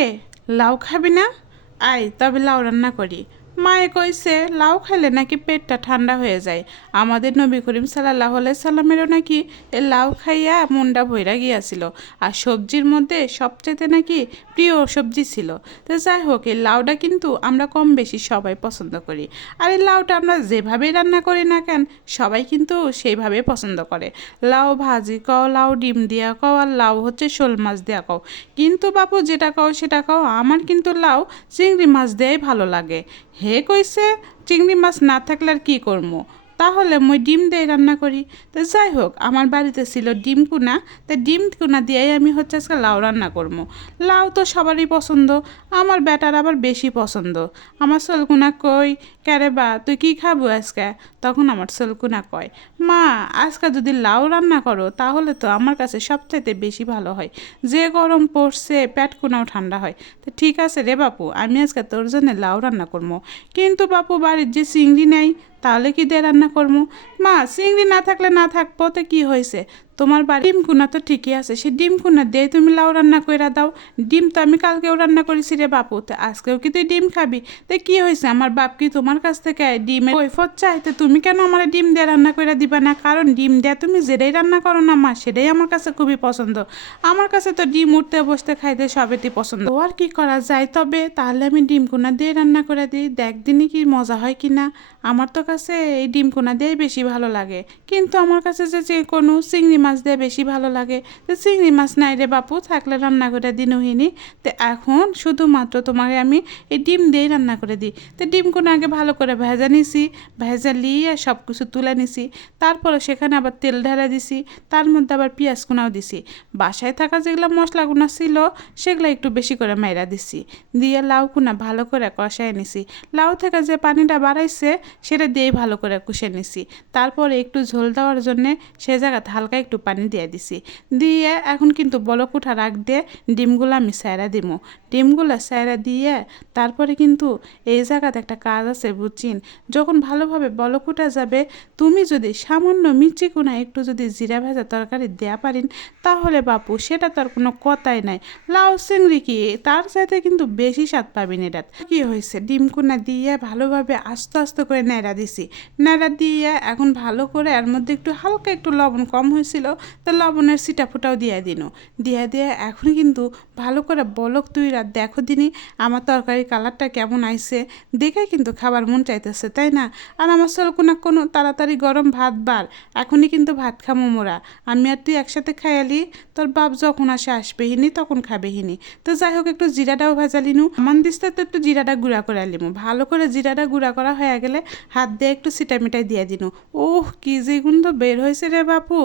এ লাউ খাবি না? আয় তবে লাউ রান্না করি। মায়ে কইছে লাউ খাইলে নাকি পেটটা ঠান্ডা হয়ে যায়। আমাদের নবী করিম সাল্লাল্লাহু আলাইহি সাল্লামেরও নাকি এ লাউ খাইয়া মনটা ভইরা গিয়াছিল। আর সবজির মধ্যে সবচেয়ে নাকি প্রিয় সবজি ছিল। তো যাই হোক, এই লাউটা কিন্তু আমরা কম বেশি সবাই পছন্দ করি। আর এই লাউটা আমরা যেভাবেই রান্না করি না কেন, সবাই কিন্তু সেইভাবেই পছন্দ করে। লাউ ভাজি কও, লাউ ডিম দিয়া কও, আর লাউ হচ্ছে শোল মাছ দিয়া কও। কিন্তু বাপু যেটা কও সেটা কও, আমার কিন্তু লাউ চিংড়ি মাছ দিয়েই ভালো লাগে। হে কইছে চিংড়ি মাছ না থাকলে আর কি করবো, তাহলে মই ডিম দিয়ে রান্না করি। তো যাই হোক, আমার বাড়িতে ছিল ডিম কুনা, তো ডিম কুনা দিয়েই আমি হচ্ছে আজকে লাউ রান্না করবো। লাউ তো সবারই পছন্দ, আমার বেটার আবার বেশি পছন্দ। আমার সলকুনা কই, ক্যারে বা তুই কি খাবো আজকে? তখন আমার সলকুনা কয়, মা আজকে যদি লাউ রান্না করো তাহলে তো আমার কাছে সবচাইতে বেশি ভালো হয়। যে গরম পড়ছে পেট কুনাও ঠান্ডা হয়। তো ঠিক আছে রে বাপু, আমি আজকে তোর জন্য লাউ রান্না করবো। কিন্তু বাপু বাড়ির যে চিংড়ি নেই, তাহলে কি দিয়ে রান্না করবো? মা চিংড়ি না থাকলে না থাকবো, তো কি হয়েছে? তোমার বাড়ি ডিম কুনা তো ঠিকই আছে, সে ডিম কুনা দিয়ে তুমি লাউ রান্না কইরা দাও। ডিম তো আমি কালকেও রান্না করেছি রে বাপু, তো আজকেও কি তুই ডিম খাবি? তো কি হয়েছে, আমার বাপ কি তোমার কাছ থেকে ডিমের কৈফত চাই? তো তুমি কেন আমার ডিম দিয়ে রান্না করে দিবা না? কারণ ডিম দিয়ে তুমি যেটাই রান্না করো না মা, সেটাই আমার কাছে খুবই পছন্দ। আমার কাছে তো ডিম উঠতে বসতে খাইতে সবেতেই পছন্দ। ও আর কি করা যায়, তবে তাহলে আমি ডিম কোনা দিয়ে রান্না করে দিই, দেখ দিনই কি মজা হয় কি না। আমার তো কাছে এই ডিম কোনা দিয়েই বেশি ভালো লাগে, কিন্তু আমার কাছে যে কোনো চিংড়ি মাছ দিয়ে বেশি ভালো লাগে। তো চিংড়ি মাছ নাই রে বাপু, থাকলে রান্না করে দিনহিনি। তো এখন শুধুমাত্র তোমাকে আমি এই ডিম দিয়েই রান্না করে দিই। তো ডিম কোনা আগে ভালো করে ভেজা নিছি, ভেজা লিয়ে সব কিছু তুলে নিছি। তারপরে সেখানে আবার তেল ঢেলে দিছি, তার মধ্যে আবার পেঁয়াজ কোনাও দিছি। বাসায় থাকা যেগুলো মশলাগুনা ছিল সেগুলো একটু বেশি করে মাইরা দিছি, দিয়ে লাউ কুনা ভালো করে কষায় নিছি। লাউ থেকে যে পানিটা বাড়াইছে সেটা দিয়েই ভালো করে কষে নিছি। তারপরে একটু ঝোল দেওয়ার জন্যে সে জায়গাতে হালকা একটু পানি দিয়ে দিছি। দিয়ে এখন কিন্তু বলক উঠা রাখ দিয়ে ডিমগুলো আমি সাইরা দিমু। ডিমগুলো সাইরা দিয়ে তারপরে কিন্তু এই জায়গাতে একটা কাজ আছে বুঝছিন, যখন ভালোভাবে বলক উঠা যাবে, তুমি যদি সামান্য মিচি কোনা একটু যদি জিরা ভাজা তরকারি দেয়া পারেন, তাহলে বাপু সেটা তো আর কোনো কথাই নাই। লাউ চিংড়ি কি তার চাইতে কিন্তু বেশি স্বাদ পাবেন। এটা কি হয়েছে, ডিম কোনা দিয়ে ভালোভাবে আস্তে আস্তে করে নেড়া দিছি। নেড়া দিয়ে এখন ভালো করে এর মধ্যে একটু হালকা একটু লবণ কম হয়েছিল, তো লবণের সিটা ফুটাও দিয়ে দিন। দিয়ে এখন কিন্তু ভালো করে বলক তুই রাত দেখো দিনই আমার তরকারি কালারটা কেমন আইছে, দেখে কিন্তু খাবার মন চাইতেছে তাই না? আর আমার সলকুনা কোনো তাড়াতাড়ি গরম ভাত বার, এখনই কিন্তু ভাত খামো মোরা। আমি আর তুই একসাথে খাইয়ালি, তোর বাপ যখন আসবেহিনি তখন খাবেহিনি। তো যাই হোক, একটু জিরাটাও ভাজালিনু, আমান দিস্তে তো একটু জিরাটা গুঁড়া করে আলিমু। ভালো করে জিরাটা গুঁড়া করা হয়ে গেলে হাত দিয়ে একটু সিটামিটাই দিয়ে দিনু। ওহ কি যে গন্ধ বের হয়েছে রে বাপু,